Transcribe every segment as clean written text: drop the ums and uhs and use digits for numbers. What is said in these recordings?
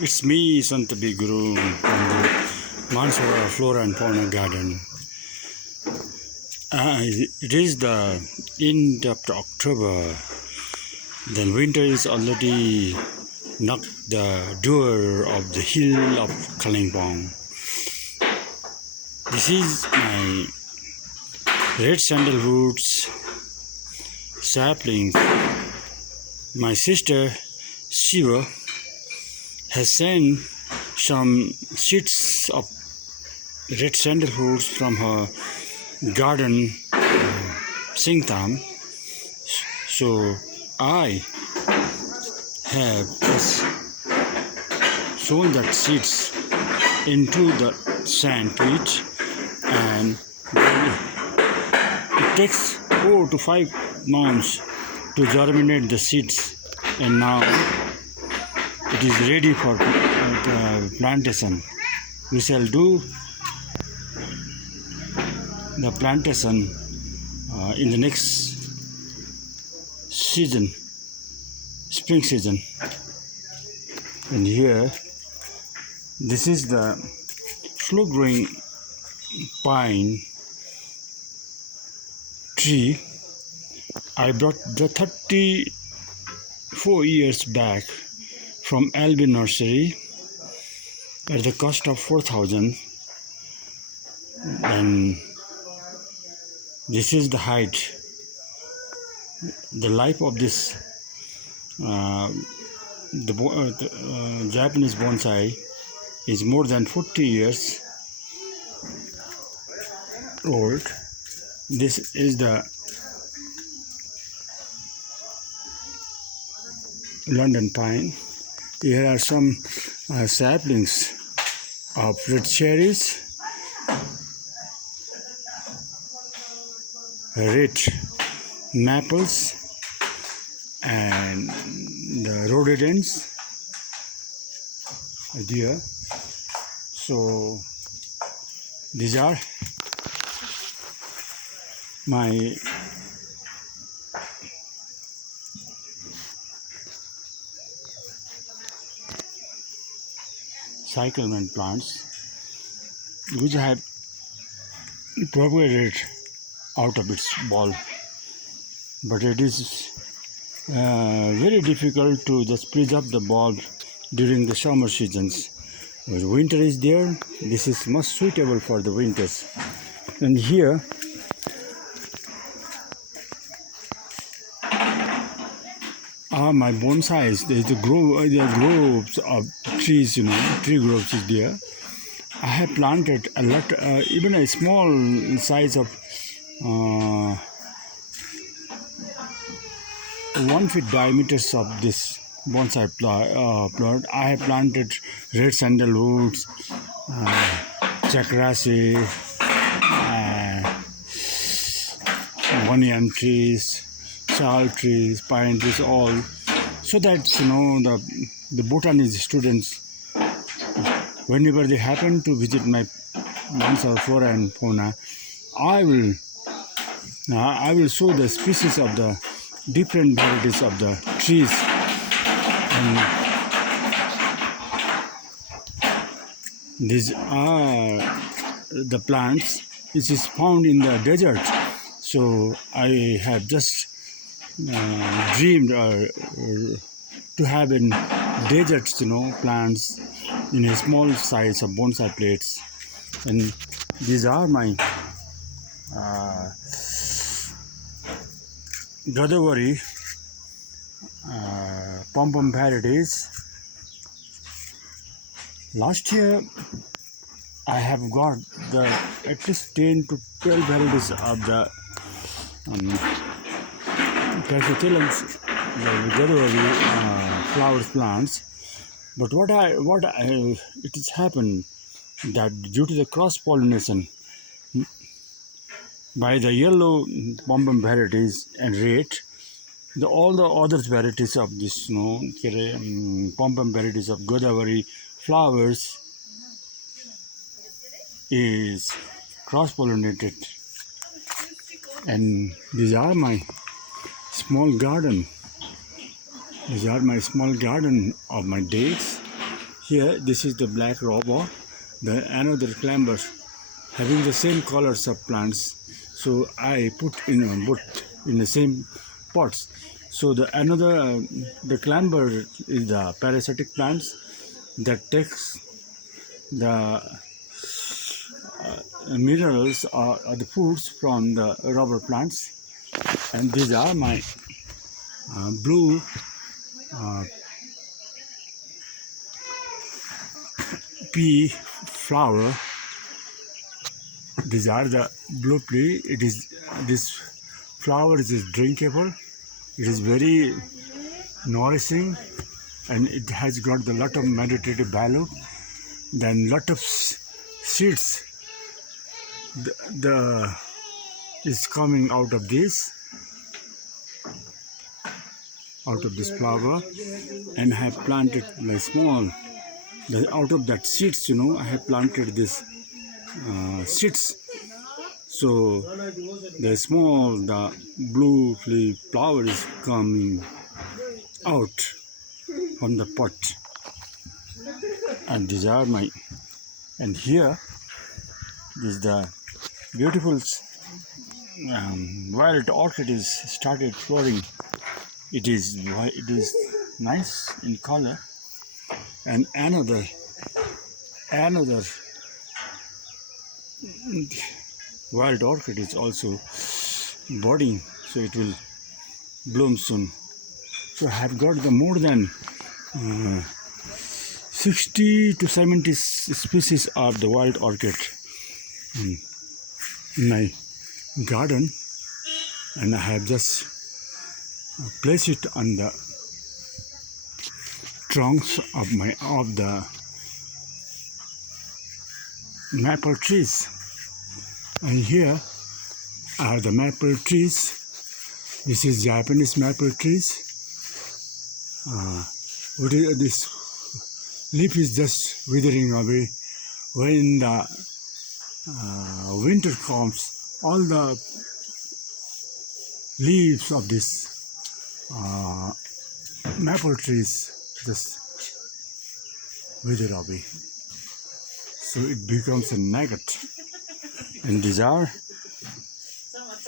It's me, Sant Guru, from the Mansura Flora and Fauna Garden. It is the end of October. The winter is already knocked the door of the hill of Kalimpong. This is my red sandalwoods saplings. My sister Shiva has sent some seeds of red sandalwoods from her garden Singtam. So I have just sown that seeds into the sand pit, and it takes 4 to 5 months to germinate the seeds, and now it is ready for the plantation. We shall do the plantation in the next season, spring season. And here, this is the slow growing pine tree. I brought the 34 years back from LB Nursery at the cost of 4,000, and this is the height. The life of this Japanese bonsai is more than 40 years old. This is the London pine. Here are some saplings of red cherries, red maples, and the rhododendrons there. So these are my cyclamen plants, which I have propagated out of its ball, but it is very difficult to just preserve the bulb during the summer seasons. When winter is there, this is most suitable for the winters. And here are my bonsais. There's the groves of trees, tree groves is there. I have planted a lot, even a small size of 1 feet diameters of this bonsai plot. I have planted red sandalwoods, chakrasi, banyan trees, sal trees, pine trees, all, so that the botanist students, whenever they happen to visit my Mansura Flora and Fauna, I will show the species of the different varieties of the trees. And these are the plants which is found in the desert. So I have just dreamed to have in desert, plants in a small size of bonsai plates. And these are my Godavari pom-pom varieties. Last year I have got at least 10 to 12 varieties of the Cassiterums, the Godavari flowers plants. But it has happened that due to the cross pollination by the yellow pom-pom varieties and red, all the other varieties of this pom-pom varieties of Godavari flowers is cross-pollinated. And these are my small garden. These are my small garden of my dates. Here, this is the black robber, the another climber having the same colors of plants. So I put in the same pots. So the another the climber is the parasitic plants that takes the minerals or the foods from the rubber plants, and these are my blue pea flower. These are the blue pea. It is this flower is drinkable. It is very nourishing, and it has got a lot of meditative value. Then lot of seeds the is coming out of this flower, and I have planted like small. Out of that seeds, I have planted this seeds. So the blue leaf flower is coming out from the pot, and these are my. And here is the beautiful violet orchid is started flowering. It is nice in color, and another wild orchid is also budding, so it will bloom soon. So I have got the more than 60 to 70 species of the wild orchid in my garden, and I have just placed it on the trunks of the maple trees. And here are the maple trees. This is Japanese maple trees. This leaf is just withering away. When the winter comes, all the leaves of this maple trees just wither away. So it becomes a nugget. And these are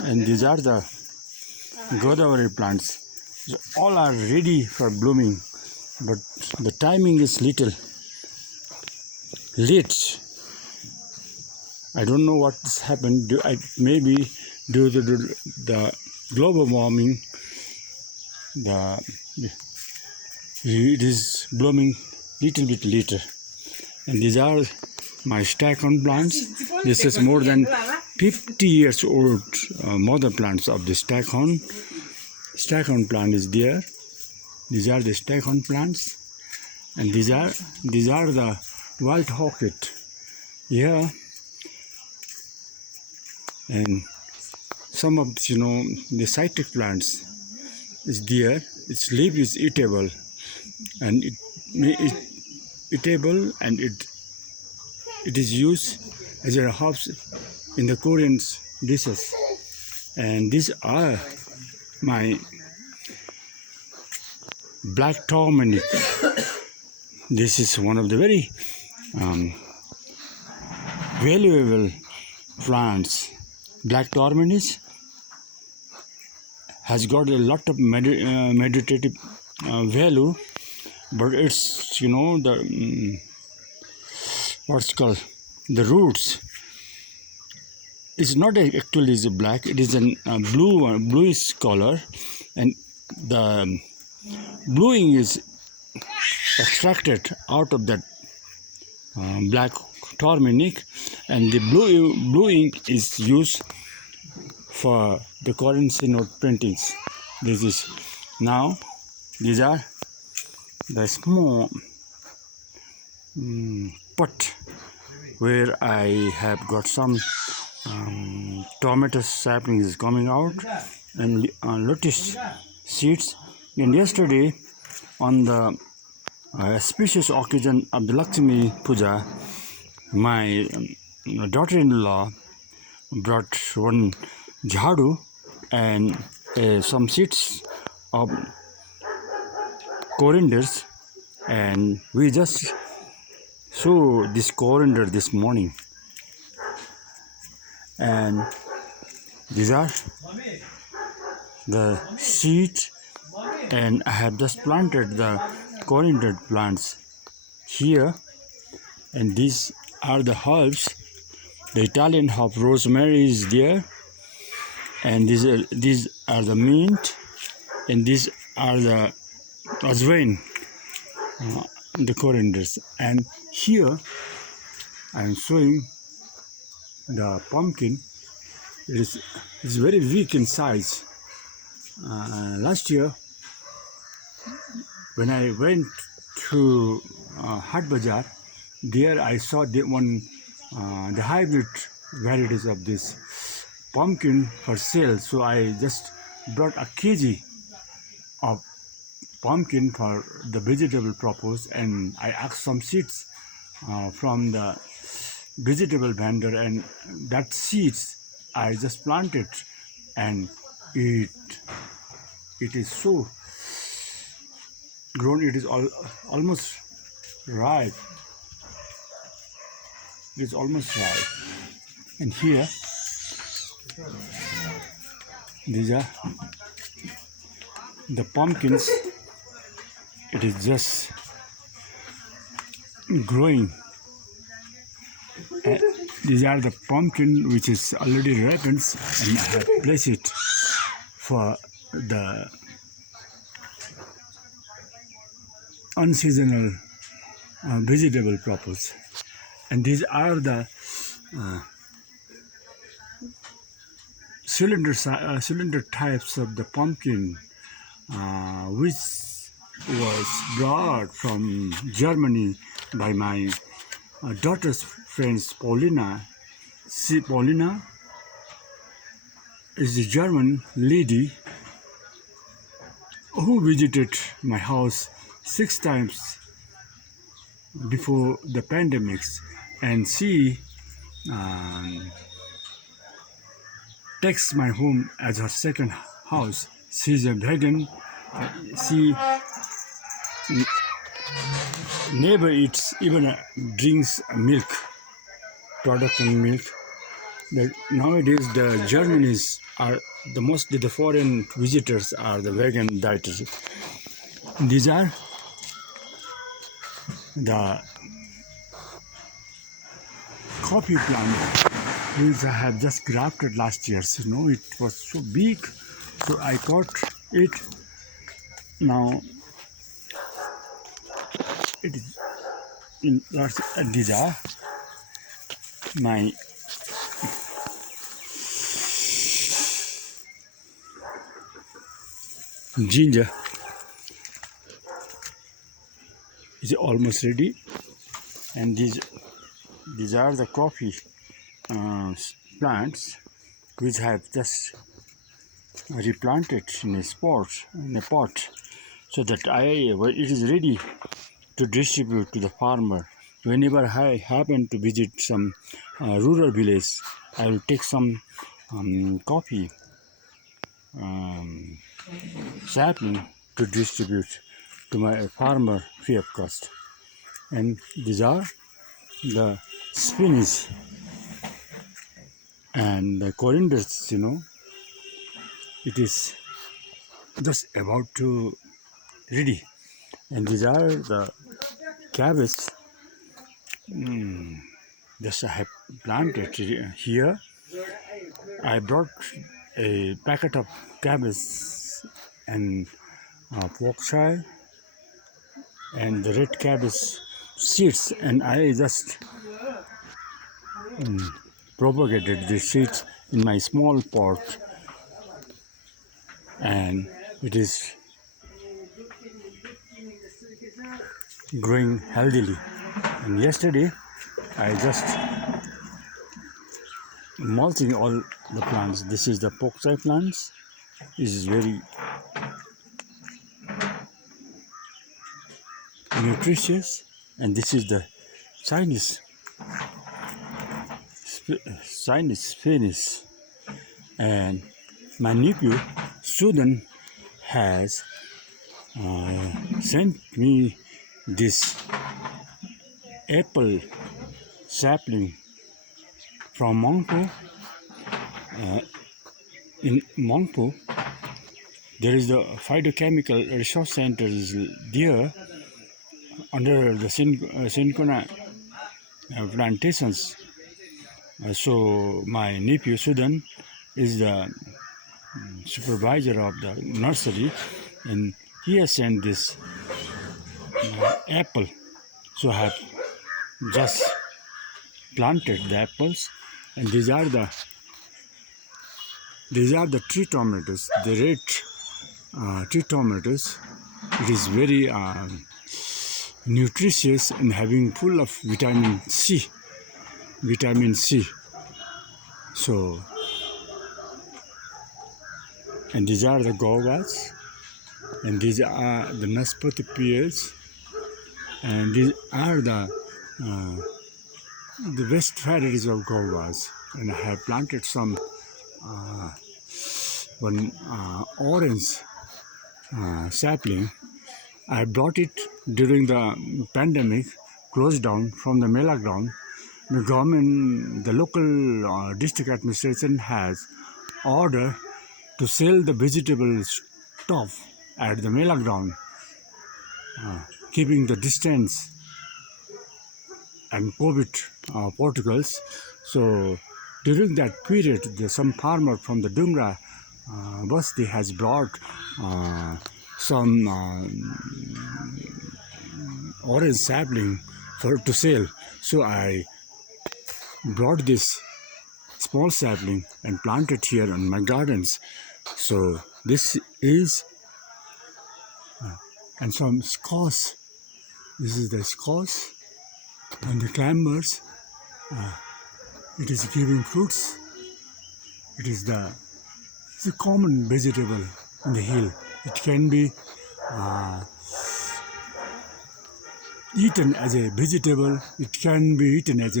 the Godavari plants. So all are ready for blooming, but the timing is little late. I don't know what has happened. Maybe due to the global warming, it is blooming little bit later. And these are my stackhorn plants. This is more than 50 years old mother plants of the stackhorn. Stackhorn plant is there. These are the stackhorn plants, and these are the wild orchid here. And some of the citric plants is there. Its leaf is eatable, and it is used as a herbs in the Korean dishes. And these are my black turmeric. This is one of the very valuable plants. Black turmeric has got a lot of meditative value, but it's what's called the roots. It's not actually is black. It is a bluish color, and the bluing is extracted out of that black turmeric, and the bluing is used for the currency note printings. These are the small pot where I have got some tomato saplings coming out, and lettuce seeds. And yesterday, on the auspicious occasion of the Lakshmi Puja, my daughter-in-law brought one jhadu and some seeds of corianders, and we just So this coriander this morning, and these are the seeds, and I have just planted the coriander plants here, and these are the herbs. The Italian herb rosemary is there, and these are the mint, and these are the ajwain, the corianders. And here I am showing the pumpkin. It's very weak in size. Last year, when I went to Hat Bazaar, there I saw the hybrid varieties of this pumpkin for sale. So I just brought a kg of pumpkin for the vegetable purpose, and I asked some seeds from the vegetable vendor, and that seeds I just planted, and it is so grown. It is almost ripe. It is almost ripe. And here these are the pumpkins. It is just growing. These are the pumpkin which is already ripened, and I have placed it for the unseasonal vegetable purpose. And these are the cylinder types of the pumpkin, which was brought from Germany by my daughter's friends Paulina. See, Paulina is a German lady who visited my house 6 times before the pandemics, and she takes my home as her second house. She's a vegan. She never eats, even drinks milk, product and milk. Nowadays the Germans are mostly the foreign visitors are the vegan dieters. These are the coffee plant which I have just grafted last year. So, it was so big, so I got it. Now it is in lots, and these are my ginger is almost ready, and these are the coffee plants which I have just replanted in a pot, so that it is ready to distribute to the farmer. Whenever I happen to visit some rural village, I will take some coffee sapling to distribute to my farmer free of cost. And these are the spinach and the corianders. It is just about to ready. And these are the cabbage. Just I have planted here. I brought a packet of cabbage and pork chai and the red cabbage seeds, and I just propagated the seeds in my small pot, and it is growing healthily. And yesterday I just mulching all the plants. This is the pork chai plants. This is very nutritious, and this is the Chinese Spanish. And my nephew Sudan has sent me this apple sapling from Mongpo. In Mongpo, there is the phytochemical resource center is there under the Sincona plantations. So my nephew Sudan is the supervisor of the nursery, and he has sent this apple. So I have just planted the apples, and these are the tree tomatoes, the red tree tomatoes. It is very nutritious and having full of vitamin C. So, and these are the guavas, and these are the naspati pears, and these are the best varieties of guavas. And I have planted some one orange sapling. I brought it during the pandemic, closed down from the Mela ground. The government, the local district administration has ordered to sell the vegetable stuff at the Mela ground, keeping the distance and COVID protocols. So during that period, some farmer from the Dungra Basti has brought some orange sapling to sale. So I brought this small sapling and planted here in my gardens. So this is and some squash. This is the squash and the clambers. It is giving fruits. It is it's a common vegetable in the hill. It can be eaten as a vegetable. It can be eaten as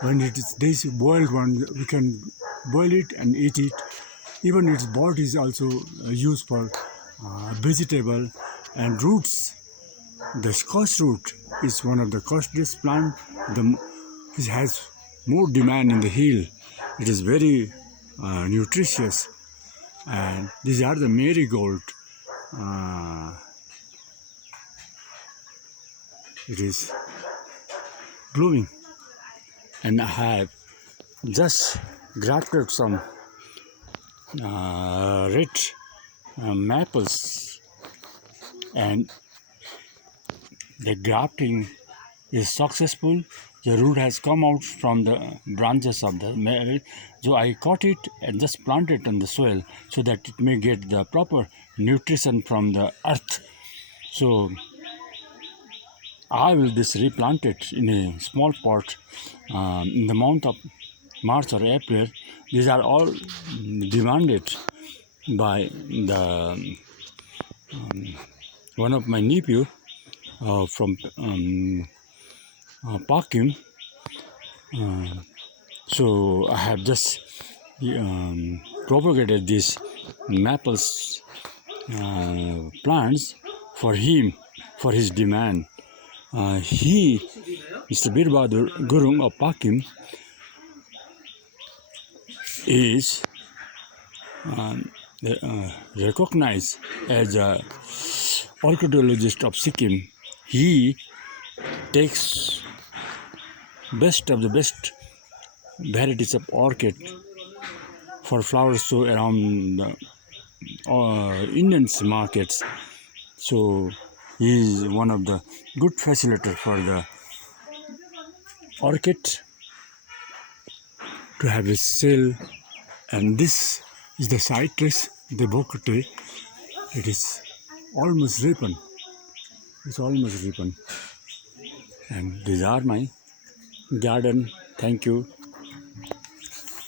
when it is this boiled one. We can boil it and eat it. Even its body is also used for vegetable and roots. The squash root is one of the costliest plant. It has more demand in the hill. It is very nutritious, and these are the marigold. It is blooming, and I have just grafted some red maples, and the grafting is successful. The root has come out from the branches of the maple. So I cut it and just plant it on the soil so that it may get the proper nutrition from the earth. So I will just replant it in a small pot in the month of March or April. These are all demanded by the one of my nephew from Pakim. So I have just propagated these maples plants for him, for his demand. He, Mr. Birbadur Gurung of Pakim, is recognized as a orchidologist of Sikkim. He takes best of the best varieties of orchid for flower show around the Indian markets. So he is one of the good facilitator for the orchid to have a sale. And this is the citrus, the bokute. It is almost ripened. It's almost ripened. And these are my garden. Thank you.